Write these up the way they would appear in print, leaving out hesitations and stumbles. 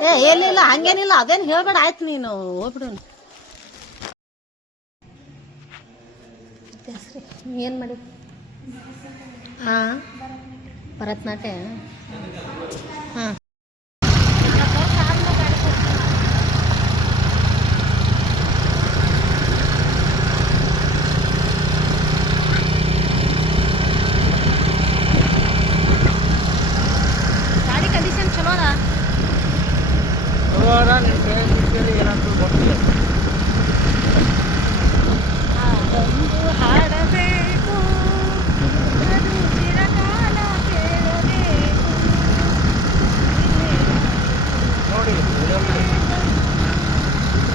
ಏ ಏನಿಲ್ಲ ಹಂಗೇನಿಲ್ಲ ಅದೇನು ಹೇಳ್ಬೇಡ ಆಯ್ತು ನೀನು ಹೋಗ್ಬಿಡು ಏನು ಮಾಡಿ ಹಾಂ ಭರತನಾಟ್ಯ ಹಾಂ ಗಾಡಿ ಕಂಡೀಷನ್ ಚಲೋ ಅದ ಅದೊಂದು ಹಾಡಬೇಕು ಅದು ಚಿರಕಾಲ ಕೇಳಬೇಕು ನೋಡಿ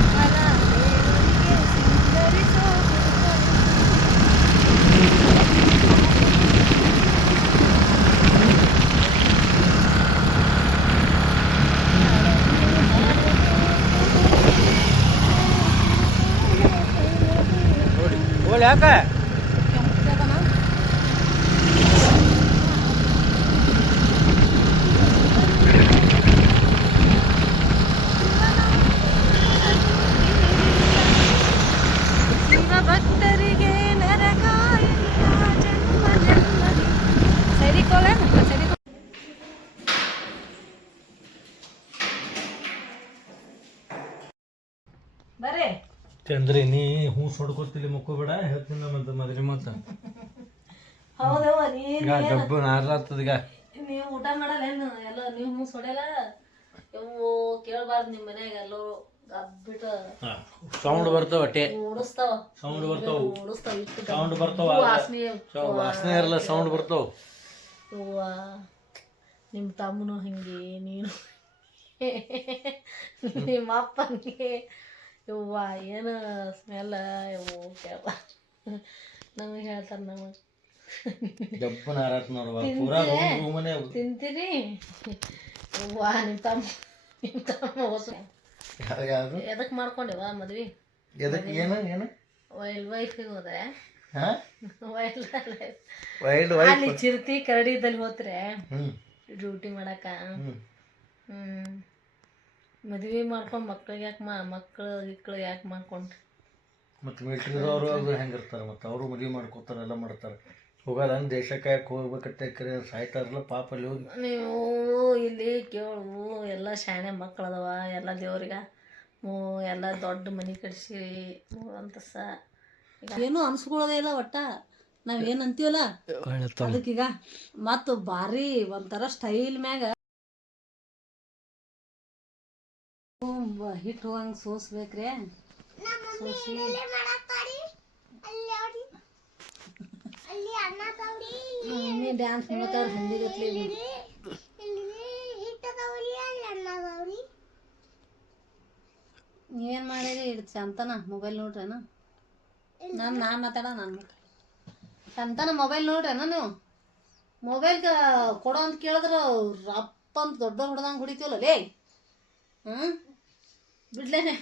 ಫಲ ದೇವರಿಗೆ ಸಿಂಗರಿಸೋ ನೋಡಿ ಓಲ್ ಯಾಕ ಭಕ್ತರಿಗೆ ನರಕ ಜನ್ಮ ಜನ್ಮದಿ ಸರಿಕೋಲ ಸರಿ ಬರ್ರಿ ಚಂದ್ರಿ ನೀ ಹೂ ಸೊಡ್ಕೊತಿಲಿ ಮುಕ್ಕೋಬೇಡ ಹೇಳ್ತೀನಿ ಮತ್ತೆ ಮದ್ರಿ ಮತ್ತ ಹೌದವ ಈಗ ಡಬ್ಬು ನಾರ್ಲಾಗ್ತದ ಈಗ ನೀವು ಊಟ ಮಾಡಲ್ಲ ಏನು ಎಲ್ಲ ನೀವು ಸೊಡೆಲ್ಲ ಇವು ಕೇಳಬಾರ್ದು ನಿಮ್ಮ ಮನ್ಯಾಗ ಎಲ್ಲೋ ಗಬ್ಬಿಟ್ಟು ಸೌಂಡ್ ಬರ್ತಾವ ಹೊಟ್ಟೆ ಓಡಿಸ್ತಾವ ಸೌಂಡ್ ಬರ್ತಾವ ಓಡಿಸ್ತಾವ ಇಟ್ಟು ಸೌಂಡ್ ಬರ್ತಾವ ವಾಸನೆ ಇರಲ್ಲ ಸೌಂಡ್ ಬರ್ತಾವ ಅವ್ವ ನಿಮ್ಮ ತಮ್ಮನು ಹಿಂಗೆ ನೀನು ನಿಮ್ಮ ಅಪ್ಪನಿಗೆ ಯವ್ವ ಏನು ಸ್ಮೆಲ್ ಯವ್ವ ಕೇಳ ನಮಗೆ ಹೇಳ್ತಾರೆ ನಮಗೆ ಡಬ್ಬು ನಾರಾತ್ ನೋಡುವ ಪೂರಾ ರೂಮನೆ ತಿಂತೀರಿ ಯವ್ವ ನಿಮ್ಮ ತಮ್ಮ ಹೊಸ ಯಾರು ಎದಕ್ಕೆ ಮಾಡ್ಕೊಂಡೆವ ಮದ್ವಿ ಎದಕ್ಕೆ ಏನು ಏನು ವೈಲ್ಡ್ ವೈಫಿಗೆ ಹೋದೆ ಹಾ ವೈಲ್ಡ್ ವೈಲ್ಡ್ ಅಲ್ಲಿ ಚಿರತಿ ಕರಡಿದಲ್ಲಿ ಹೋತ್ರೆ ಹ್ಮ್ ಡ್ಯೂಟಿ ಮಾಡಕ ಹ್ಮ್ ಮದ್ವೆ ಮಾಡ್ಕೊಂಡು ಮಕ್ಳಿಗೆ ಯಾಕೆ ಮಕ್ಳು ಯಾಕೆ ಮಾಡ್ಕೊಂಡ್ರಿ ಮತ್ತು ಮಿಲ್ಟ್ರಿದವರು ಅದು ಹೆಂಗಿರ್ತಾರೆ ಮತ್ತು ಅವರು ಮದುವೆ ಮಾಡ್ಕೋತಾರೆ ಎಲ್ಲ ಮಾಡ್ತಾರೆ ಹೋಗಲ್ಲ ದೇಶಕ್ಕೆ ಯಾಕೆ ಹೋಗ್ಬೇಕಟ್ಟೆ ಸಾಯ್ತಾರಲ್ಲ ಪಾಪ ಅಲ್ಲಿ ಹೋಗಿ ನೀವು ಇಲ್ಲಿ ಕೇಳು ಎಲ್ಲ ಶಾಣೆ ಮಕ್ಳು ಅದಾವ ಎಲ್ಲ ದೇವ್ರಿಗೆ ಎಲ್ಲ ದೊಡ್ಡ ಮನೆ ಕಟ್ಸಿ ಅಂತ ಏನು ಅನ್ಸ್ಕೊಳ್ಳೋದೇ ಇಲ್ಲ ಒಟ್ಟ ನಾವೇನು ಅಂತೀವಲ್ಲ ಅದಕ್ಕೀಗ ಮತ್ತು ಭಾರಿ ಒಂಥರ ಸ್ಟೈಲ್ ಮ್ಯಾಗ ಹಿಟ್ಟು ಹಂಗೆ ಸೋಸ್ಬೇಕ್ರಿ ಸೋಸಿ ಮಮ್ಮಿ ಡ್ಯಾನ್ಸ್ ಮಾಡ್ತಾವ್ರ ಹಿಂದಿ ಗೊತ್ತಲಿ ನೀವೇನು ಮಾಡಿರಿ ಇಡ್ತಿ ಅಂತನ ಮೊಬೈಲ್ ನೋಡ್ರೇನ ನಾ ಮಾತಾಡ ನಾನು ಅಂತನ ಮೊಬೈಲ್ ನೋಡ್ರೇನ ನೀವು ಮೊಬೈಲ್ಗೆ ಕೊಡೋ ಅಂತ ಕೇಳಿದ್ರೆ ರಪ್ಪ ಅಂತ ದೊಡ್ಡ ಹೊಡೆದಂಗೆ ಹೊಡಿತೀವಲ್ಲ ಲೇ ಹ್ಞೂ ಬಿಡ್ಲೇನೆ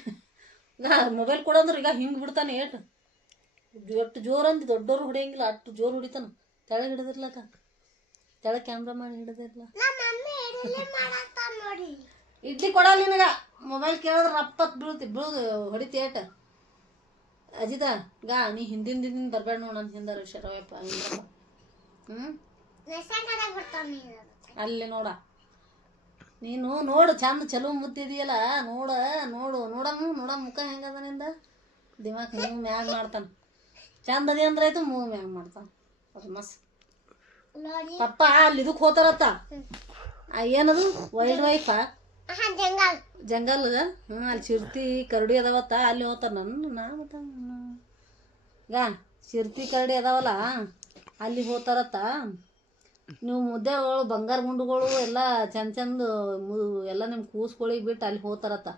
ಈಗ ಮೊಬೈಲ್ ಕೊಡಂದ್ರೆ ಈಗ ಹಿಂಗೆ ಬಿಡ್ತಾನೆ ಎಷ್ಟು ಜೋರು ಅಂದು ದೊಡ್ಡವ್ರು ಹೊಡಿಯಂಗಿಲ್ಲ ಅಷ್ಟು ಜೋರು ಹೊಡಿತಾನ ತೆಳಗೆ ಹಿಡಿದಿರ್ಲಕ್ಕ ತೆಳಗೆ ಕ್ಯಾಮ್ರಾ ಮಾಡಿ ಹಿಡಿದಿರ್ಲ ಇಡ್ಲಿ ಕೊಡಲ್ಲ ನಿನಗ ಮೊಬೈಲ್ ಕೇಳಿದ್ರೆ ರಪ್ಪತ್ ಬೀಳೋದು ಹೊಡಿತಿ ಏಟ ಅಜಿತ ಗಾ ನೀ ಹಿಂದಿನ ಬರ್ಬೇಡ ನೋಡು ನನ್ನ ಹಿಂದಾರ ಶರವಪ್ಪ ಹ್ಞೂ ಅಲ್ಲಿ ನೋಡ ನೀನು ನೋಡು ಚಂದ ಚಲೋ ಮುತ್ತಿದೆಯಲ್ಲ ನೋಡಮ್ಮ ಮುಖ ಹೆಂಗದ ನಿಂದ ದಿಮಾಕ್ ಮೂವ್ ಮ್ಯಾಗ ಮಾಡ್ತಾನೆ ಚಂದ ಅದಿ ಅಂದ್ರೆ ಆಯ್ತು ಮೂವ್ ಮ್ಯಾಗ ಮಾಡ್ತಾನೆ ಮಸ್ತ್ ಪಪ್ಪ ಅಲ್ಲಿ ಇದಕ್ಕೆ ಹೋತಾರತ್ತ ಏನದು ವೈಲ್ಡ್ ವೈಫಾ ಜಂಗಲ್ ಅಲ್ಲಿ ಚಿರ್ತಿ ಕರಡಿ ಅದಾವತ್ತ ಅಲ್ಲಿ ಹೋತಾರ ಗಾ ಚಿರ್ತಿ ಕರಡಿ ಅದಾವಲ್ಲ ಅಲ್ಲಿ ಹೋತಾರತ್ತ ನೀವು ಮುದ್ದೆಗಳು ಬಂಗಾರ ಗುಂಡುಗಳು ಎಲ್ಲ ಚಂದ ಎಲ್ಲ ನಿಮ್ಮ ಕೂಸ್ಗಳಿಗೆ ಬಿಟ್ಟು ಅಲ್ಲಿ ಹೋತಾರತ್ತ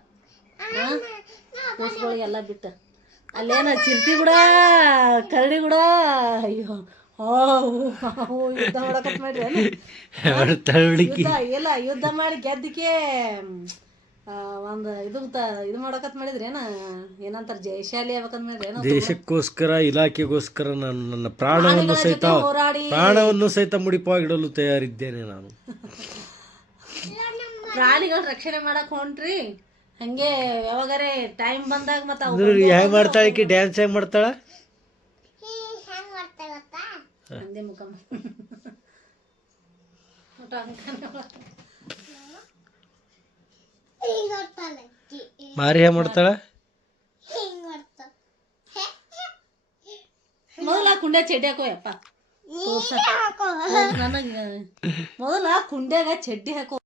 ಕೂಸ್ಗಳಿಗೆಲ್ಲ ಬಿಟ್ಟು ಅಲ್ಲೇನ ಚಿರ್ತಿ ಕೂಡ ಕರಡಿ ಕೂಡ ಅಯ್ಯೋ ಯುದ್ಧ ಮಾಡಕತ್ ಮಾಡ್ರಿ ಯುದ್ಧ ಮಾಡಿ ಗೆದ್ದಕ್ಕೆ ಒಂದು ಇದು ಮಾಡಕತ್ ಮಾಡಿದ್ರೇನ ಏನಂತಾರ ಜಯಶಾಲಿ ಆಗ್ಬೇಕಂತ ಮಾಡಿದ್ರೇನ ದೇಶಕ್ಕೋಸ್ಕರ ಇಲಾಖೆಗೋಸ್ಕರ ನಾನು ನನ್ನ ಪ್ರಾಣವನ್ನು ಸಹಿತ ಹೋರಾಡಿ ಮುಡಿಪಾಗಿಡಲು ತಯಾರಿದ್ದೇನೆ ನಾನು. ಪ್ರಾಣಿಗಳ ರಕ್ಷಣೆ ಮಾಡಕ್ ಹೊಂಟ್ರಿ ಹಂಗೆ ಯಾವಾಗಾರೆ ಟೈಮ್ ಬಂದಾಗ ಮತ್ತೆ ಹೆಂಗ್ ಮಾಡ್ತಾಳೆ ಈಕಿ ಡ್ಯಾನ್ಸ್ ಹೆಂಗ್ ಮಾಡ್ತಾಳ ಹಂದೆ ಮುಖ ಮಾರಿ ಹೆಂಗ್ ಮಾಡ್ತಾಳ ಮೊದಲ ಕುಂಡ್ಯ ಚಡ್ಡಿ ಹಾಕೋ ಯಪ್ಪ ನನಗೆ ಮೊದಲ ಕುಂಡ್ಯಾಗ ಚಡ್ಡಿ ಹಾಕೋ